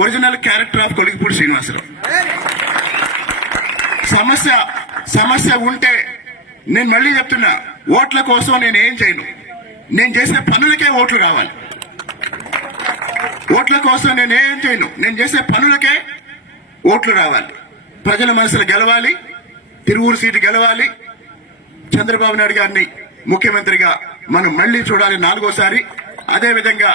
Original character of Koligipudi Srinivasarao. సమస్య ఉంటే నేను మళ్ళీ చెప్తున్నా, ఓట్ల కోసం నేను ఏం చేయను. నేను చేసే పనులకే ఓట్లు కావాలి. ఓట్ల కోసం నేను ఏం చేయను. నేను చేసే పనులకే ఓట్లు రావాలి. ప్రజల మనసులు గెలవాలి. తిరువూరు సీటు గెలవాలి. చంద్రబాబు నాయుడు గారిని ముఖ్యమంత్రిగా మనం మళ్లీ చూడాలి 4వ సారి. అదేవిధంగా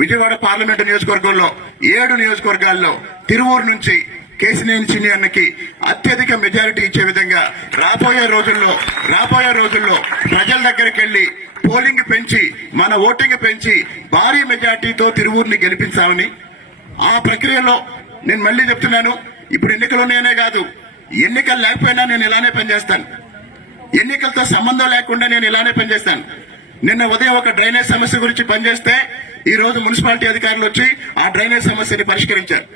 విజయవాడ పార్లమెంటు నియోజకవర్గంలో 7 నియోజకవర్గాల్లో తిరువూరు నుంచి కేశినేని చిన్ని అన్నకి అత్యధిక మెజారిటీ ఇచ్చే విధంగా రాబోయే రోజుల్లో ప్రజల దగ్గరికి వెళ్లి పోలింగ్ పెంచి మన ఓటింగ్ పెంచి భారీ మెజారిటీతో తిరువూరుని గెలిపించామని, ఆ ప్రక్రియలో నేను మళ్లీ చెప్తున్నాను, ఇప్పుడు ఎన్నికలు ఉన్నాయనే కాదు, ఎన్నికలు లేకపోయినా నేను ఇలానే పనిచేస్తాను. ఎన్నికలతో సంబంధం లేకుండా నేను ఇలానే పనిచేస్తాను. నిన్న ఉదయం ఒక డ్రైనేజ్ సమస్య గురించి పనిచేస్తే ఈ రోజు మున్సిపాలిటీ అధికారులు వచ్చి ఆ డ్రైనేజ్ సమస్యని పరిష్కరించారు.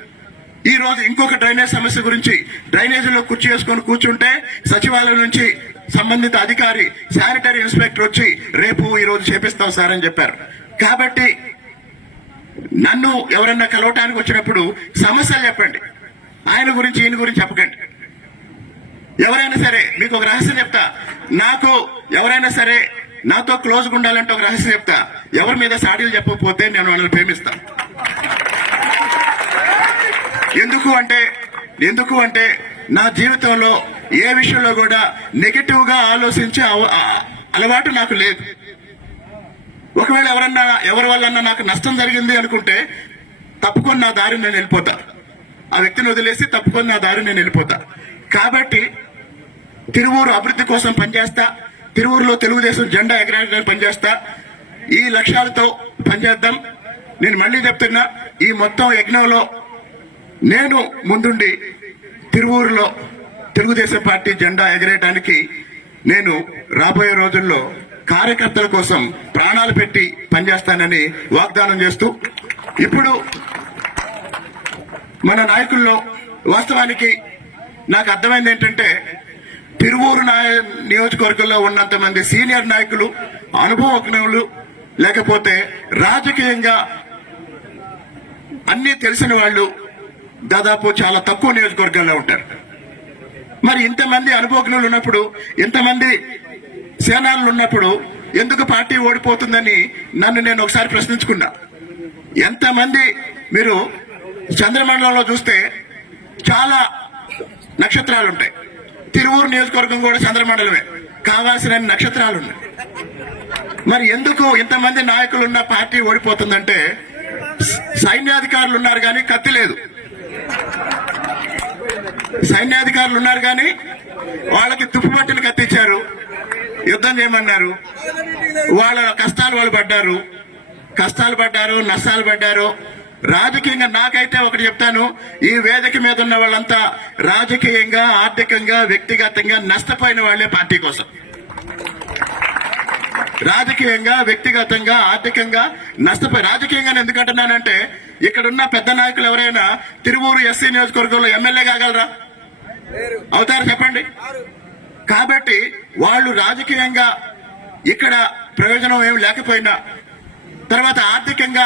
ఈ రోజు ఇంకొక డ్రైనేజ్ సమస్య గురించి డ్రైనేజీలో కుర్చీ వేసుకొని కూర్చుంటే సచివాలయం నుంచి సంబంధిత అధికారి శానిటరీ ఇన్స్పెక్టర్ వచ్చి రేపు ఈ రోజు చేపిస్తాం సార్ అని చెప్పారు. కాబట్టి నన్ను ఎవరన్నా కలవటానికి వచ్చినప్పుడు సమస్యలు చెప్పండి, ఆయన గురించి ఈయన గురించి చెప్పకండి. ఎవరైనా సరే మీకు ఒక రహస్యం చెప్తా, నాకు ఎవరైనా సరే నాతో క్లోజ్గా ఉండాలంటే ఒక రహస్యం చెప్తా, ఎవరి మీద సాడీలు చెప్పకపోతే నేను వాళ్ళని ప్రేమిస్తా. ఎందుకు అంటే నా జీవితంలో ఏ విషయంలో కూడా నెగటివ్ గా ఆలోచించే అలవాటు నాకు లేదు. ఒకవేళ ఎవరి వల్ల నాకు నష్టం జరిగింది అనుకుంటే తప్పుకొని నా దారి నేను వెళ్ళిపోతా. ఆ వ్యక్తిని వదిలేసి తప్పుకొని నా దారి నేను వెళ్ళిపోతా. కాబట్టి తిరువూరు అభివృద్ధి కోసం పనిచేస్తా. తిరువూరులో తెలుగుదేశం జెండా ఎగరేయడానికి పనిచేస్తా. ఈ లక్ష్యాలతో పనిచేద్దాం. నేను మళ్లీ చెప్తున్నా, ఈ మొత్తం యజ్ఞంలో నేను ముందుండి తిరువూరులో తెలుగుదేశం పార్టీ జెండా ఎగరేయడానికి నేను రాబోయే రోజుల్లో కార్యకర్తల కోసం ప్రాణాలు పెట్టి పనిచేస్తానని వాగ్దానం చేస్తూ, ఇప్పుడు మన నాయకుల్లో వాస్తవానికి నాకు అర్థమైంది ఏంటంటే, తిరువూరు నియోజకవర్గంలో ఉన్నంత మంది సీనియర్ నాయకులు, అనుభవజ్ఞులు, లేకపోతే రాజకీయంగా అన్ని తెలిసిన వాళ్ళు దాదాపు చాలా తక్కువ నియోజకవర్గాల్లో ఉంటారు. మరి ఇంతమంది అనుభవజ్ఞులు ఉన్నప్పుడు, ఇంతమంది సేనాలు ఉన్నప్పుడు ఎందుకు పార్టీ ఓడిపోతుందని నన్ను నేను ఒకసారి ప్రశ్నించుకున్నా. ఎంతమంది మీరు చంద్రమండలంలో చూస్తే చాలా నక్షత్రాలు ఉంటాయి. తిరువూరు నియోజకవర్గం కూడా చంద్రమండలమే, కావాల్సిన నక్షత్రాలు ఉన్నాయి. మరి ఎందుకు ఇంతమంది నాయకులు ఉన్న పార్టీ ఓడిపోతుందంటే, సైన్యాధికారులు ఉన్నారు కానీ కత్తి లేదు. సైన్యాధికారులు ఉన్నారు కానీ వాళ్ళకి తుప్పుపట్టిన కత్తిచ్చారు, యుద్ధం చేయమన్నారు. వాళ్ళ కష్టాలు వాళ్ళు పడ్డారు, నష్టాలు పడ్డారు. రాజకీయంగా నాకైతే ఒకటి చెప్తాను, ఈ వేదిక మీద ఉన్న వాళ్ళంతా రాజకీయంగా, ఆర్థికంగా, వ్యక్తిగతంగా నష్టపోయిన వాళ్లే పార్టీ కోసం. రాజకీయంగా, వ్యక్తిగతంగా, ఆర్థికంగా నష్టపోయి, రాజకీయంగా ఎందుకంటున్నానంటే, ఇక్కడున్న పెద్ద నాయకులు ఎవరైనా తిరువూరు ఎస్సీ నియోజకవర్గంలో ఎమ్మెల్యే కాగలరా? అవుతారు చెప్పండి. కాబట్టి వాళ్ళు రాజకీయంగా ఇక్కడ ప్రయోజనం ఏమి లేకపోయినా, తర్వాత ఆర్థికంగా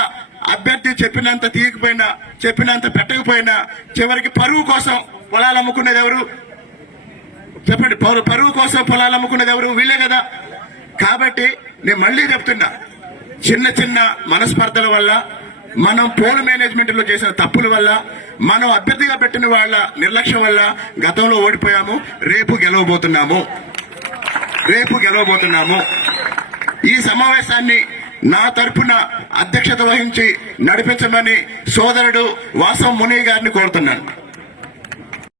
అభ్యర్థి చెప్పినంత తీయకపోయినా, చెప్పినంత పెట్టకపోయినా, చివరికి పరువు కోసం పొలాలు అమ్ముకునేది ఎవరు చెప్పండి? పరువు కోసం పొలాలు అమ్ముకునేది ఎవరు? వీళ్ళే కదా. కాబట్టి నేను మళ్లీ చెప్తున్నా, చిన్న మనస్పర్ధల వల్ల, మనం పోల్ మేనేజ్మెంట్ లో చేసిన తప్పుల వల్ల, మనం అభ్యర్థిగా పెట్టిన వాళ్ళ నిర్లక్ష్యం వల్ల గతంలో ఓడిపోయాము. రేపు గెలవబోతున్నాము. ఈ సమావేశాన్ని నా తరపున అధ్యక్షత వహించి నడిపించమని సోదరుడు వాసం ముని గారిని కోరుతున్నాను.